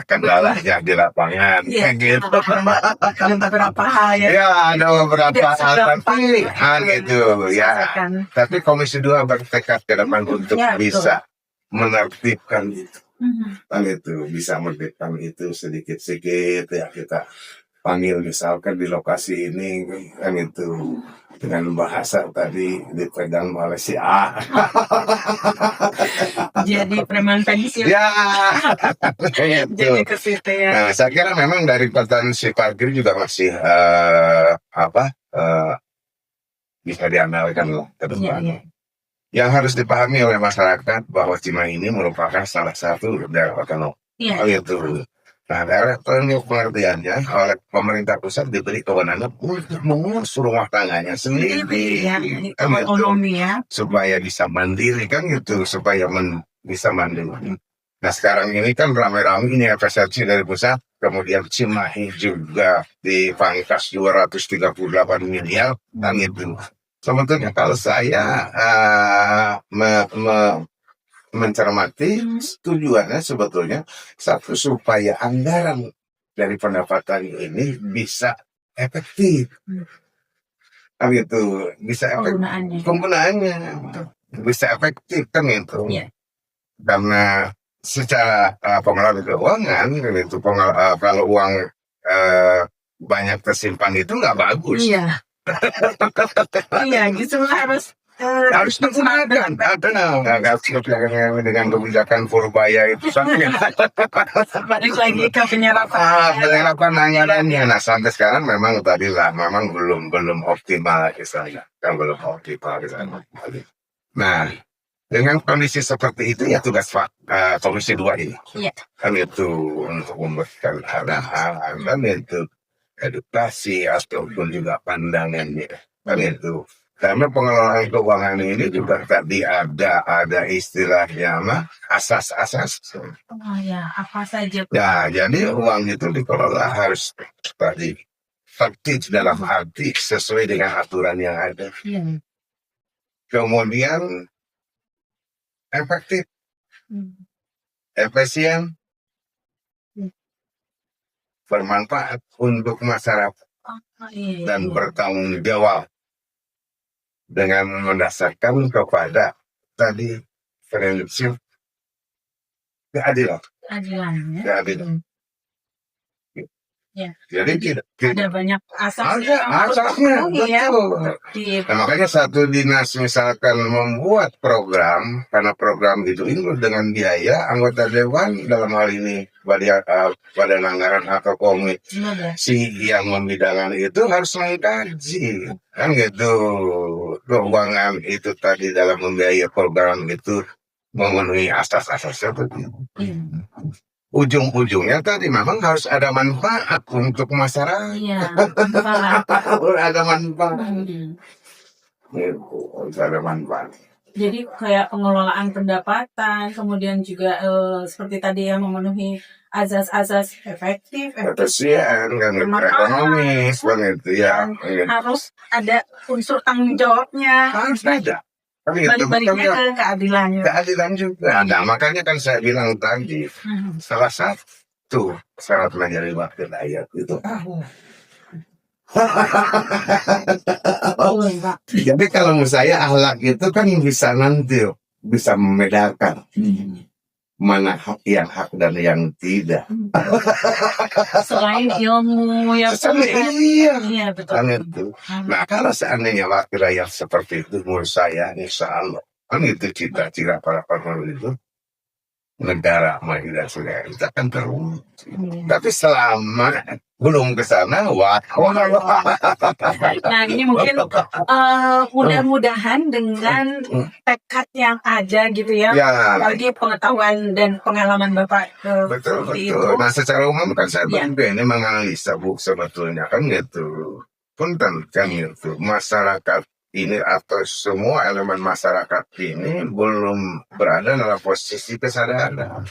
kendalanya di lapangan. Gitu. Ada beberapa hal ada beberapa hal tapi gitu ya. Tapi Komisi 2 bertekad ke depan untuk bisa menertibkan itu. Dan itu bisa menertibkan itu sedikit-sedikit ya kita panggil misalkan di lokasi ini kan itu dengan bahasa tadi dipegang Malaysia. Jadi preman pensiun. Ya. Jadi ke situ ya. Nah, saya kira memang dari potensi parkir juga masih bisa diandalkan lah ke depan. Yang harus dipahami oleh masyarakat bahwa Cimahi ini merupakan salah satu daerah otonom. Gitu. Nah, daerah otonom pengertiannya oleh pemerintah pusat diberi kewenangan untuk mengurus rumah tangganya sendiri, supaya bisa mandiri kan gitu, supaya bisa mandiri. Nah sekarang ini kan rame-rame ini persepsi dari pusat, kemudian Cimahi juga dipangkas 238 miliar dan itu. Sebetulnya kalau saya mencermati tujuannya sebetulnya satu supaya anggaran dari pendapatan ini bisa efektif, gitu bisa penggunaannya bisa efektif kan itu, karena secara pengelolaan keuangan itu kalau uang banyak tersimpan itu nggak bagus. Gitu harus digunakan. Dengan kebijakan Purbaya itu sampai balik lagi ke penyerapan anggarannya. Nah sampai sekarang memang tadi lah memang belum optimal misalnya, kan belum optimal misalnya. Nah dengan kondisi seperti itu ya tugas Komisi 2 ini kan itu untuk memberikan arahan dan itu edukasi ataupun juga pandangannya kan itu. Karena pengelolaan keuangan ini juga tadi ada istilahnya asas-asas. Apa saja? Ya, jadi uang itu dikelola harus tadi efektif dalam arti sesuai dengan aturan yang ada. Kemudian efektif, efisien, bermanfaat untuk masyarakat dan bertanggung jawab. Dengan mendasarkan kepada tadi prinsip keadilan. Keadilan. Ya. Jadi ada banyak asasnya, betul. Ya. Nah, makanya satu dinas misalkan membuat program, karena program itu dengan biaya, anggota dewan dalam hal ini badan anggaran atau komisi yang membidangan itu harus mengkaji, kan gitu. Keuangan itu tadi dalam membiayai program itu memenuhi asas-asasnya begitu. Ujung-ujungnya tadi memang harus ada manfaat untuk masyarakat. Iya, manfaat. Ada manfaat. Harus ada manfaat. Jadi kayak pengelolaan pendapatan, kemudian juga seperti tadi yang memenuhi azas-azas efektif, efisien, kan ekonomis, begitu ya. Harus ada unsur tanggung jawabnya. Harus ada. Balik-baliknya ke keadilan. Keadilan juga. Nah, makanya kan saya bilang tadi, salah satu syarat menjadi wakil rakyat itu. Jadi kalau menurut saya akhlak itu kan bisa membedakan mana hak dan yang tidak. Selain ilmu yang iya betul. Itu. Nah kalau seandainya wakil rakyat seperti itu, menurut saya insya Allah kan itu cita-cita para pemerintah itu, negara maju dan sebagainya kita akan terwujud. Tapi selama belum ke sana, nah ini mungkin mudah-mudahan dengan tekad yang ada gitu ya, bagi pengetahuan dan pengalaman Bapak betul. Nah secara umum kan saya bantu ini menganalisa Bu sebetulnya kan gitu. Punten kan gitu. Masyarakat ini atau semua elemen masyarakat ini belum berada dalam posisi kesadaran.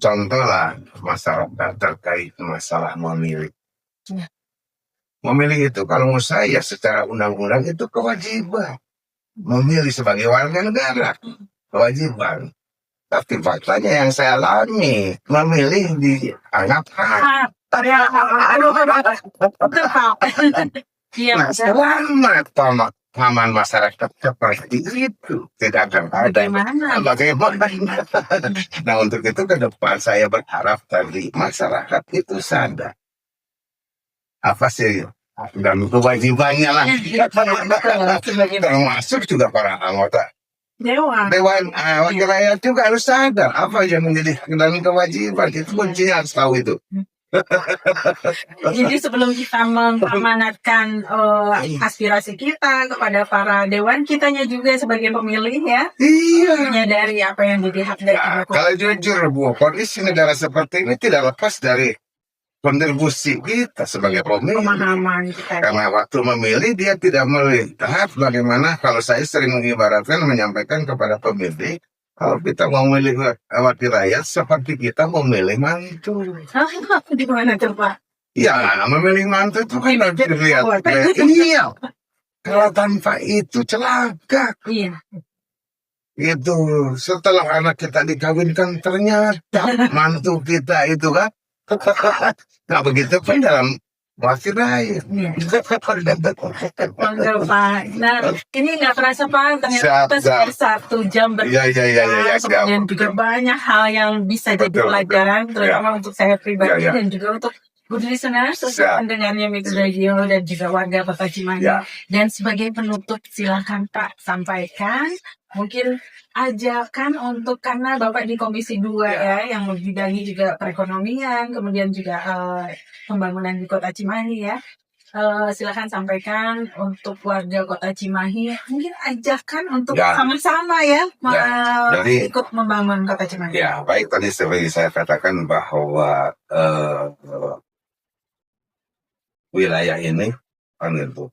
Contohlah masyarakat terkait masalah memilih. Memilih itu kalau menurut saya secara undang-undang itu kewajiban. Memilih sebagai warga negara, kewajiban. Tapi faktanya yang saya alami, memilih dianggap hak. Nah, selamat paman masyarakat seperti itu tidak akan ada. Bagaimana? Nah untuk itu ke depan saya berharap tadi masyarakat itu sadar apa sih dan kewajibannya lah. Termasuk juga para anggota Dewan Wakil Rakyat juga harus sadar apa yang menjadi dan kewajiban itu kuncinya harus tahu itu. Jadi sebelum kita mengamanatkan aspirasi kita kepada para dewan, kitanya juga sebagai pemilih ya, menyadari apa yang jadi hak dan kalau jujur Bu, kondisi negara seperti ini tidak lepas dari kontribusi kita sebagai pemilih. Pemahaman kita. Karena waktu memilih dia tidak melihat bagaimana, kalau saya sering mengibaratkan menyampaikan kepada pemilih, kalau kita mau memilih wakil rakyat seperti kita memilih mantu. Di mana coba? Ya, memilih mantu itu kan harus dilihat. Iya. Kalau tanpa itu celaka. Iya. Itu setelah anak kita dikawinkan ternyata mantu kita itu kan. Nah begitu pun dalam wakil rakyat. Pak. Nah, ini nggak terasa Pak, ternyata sekitar 1 jam berbicara, kemudian juga banyak hal yang bisa jadi pelajaran, terutama untuk saya pribadi dan juga untuk good listeners, pendengarnya Mix Radio dan juga warga Kota Cimahi. Dan sebagai penutup, silakan Pak sampaikan, mungkin ajakan untuk, karena Bapak di Komisi 2 ya, yang membidangi juga perekonomian, kemudian juga pembangunan di Kota Cimahi ya. Silakan sampaikan untuk warga Kota Cimahi, mungkin ajakan untuk sama-sama ya, jadi, ikut membangun Kota Cimahi. Ya, baik, tadi seperti saya katakan bahwa wilayah ini kan itu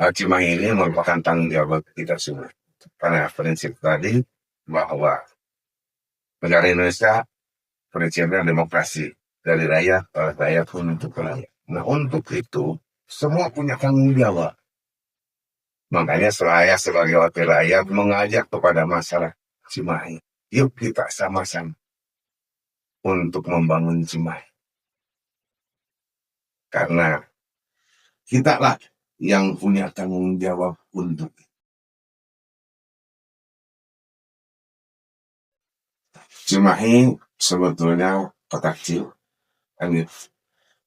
Cimahi ini merupakan tanggung jawab kita semua. Karena prinsip tadi bahwa negara Indonesia prinsipnya demokrasi dari rakyat, rakyat pun untuk rakyat. Nah untuk itu semua punya tanggung jawab. Makanya saya sebagai wakil rakyat mengajak kepada masyarakat Cimahi, yuk kita sama-sama untuk membangun Cimahi. Karena kita lah yang punya tanggung jawab untuk Cimahi sebetulnya kota kecil,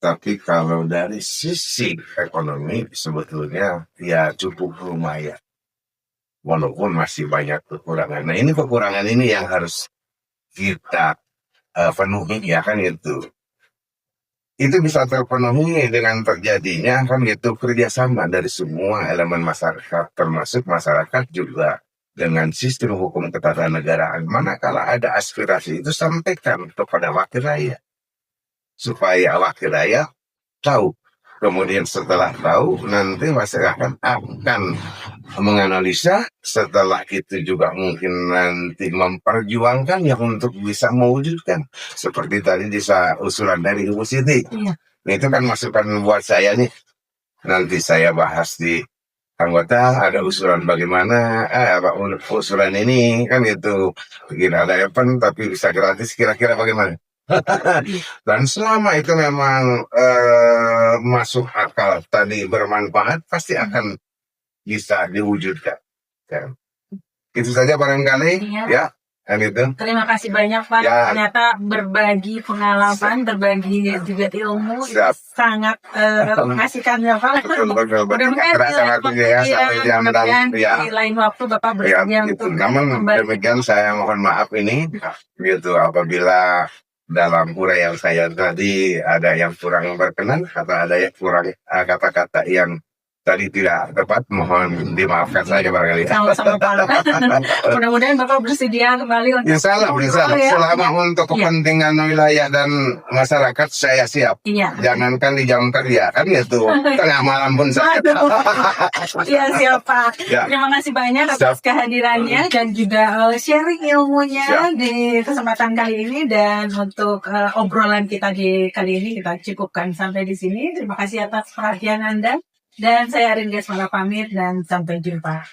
Tapi kalau dari sisi ekonomi sebetulnya ya cukup lumayan. Walaupun masih banyak kekurangan. Nah ini kekurangan ini yang harus kita penuhi ya kan gitu. Itu bisa terpenuhi dengan terjadinya kan gitu kerjasama dari semua elemen masyarakat, termasuk masyarakat juga dengan sistem hukum ketatanegaraan. Manakala ada aspirasi itu sampaikan kepada wakil rakyat supaya wakil rakyat tahu. Kemudian setelah tahu, nanti masyarakat akan menganalisa. Setelah itu juga mungkin nanti memperjuangkan yang untuk bisa mewujudkan. Seperti tadi usulan dari Ibu Siti. Iya. Itu kan masukan buat saya nih. Nanti saya bahas di anggota, ada usulan bagaimana, usulan ini kan itu. Begini ada event tapi bisa gratis, kira-kira bagaimana? Dan selama itu memang masuk akal tadi bermanfaat pasti akan bisa diwujudkan. Ya. Itu saja barangkali ya. Dan itu. Terima kasih banyak Pak. Ya. Ternyata berbagi pengalaman, berbagi juga ilmu sangat mengasihkan ya Pak. Mudah-mudahan di lain waktu Bapak bersedia untuk namun demikian saya mohon maaf ini gitu apabila dalam uraian saya tadi ada yang kurang berkenan atau ada yang kurang kata-kata yang tadi tidak tepat, mohon dimaafkan saja barangkali. Sama-sama Pak. Mudah-mudahan Bapak bersedia kembali untuk Insya Allah. Selama untuk kepentingan wilayah dan masyarakat saya siap. Iya. Jangankan di jam kerja kan gitu. Tengah malam pun saya. Iya siap Pak. Ya. Terima kasih banyak atas kehadirannya dan juga sharing ilmunya di kesempatan kali ini, dan untuk obrolan kita di kali ini kita cukupkan sampai di sini. Terima kasih atas perhatian Anda. Dan saya Arin Gasmala pamit dan sampai jumpa.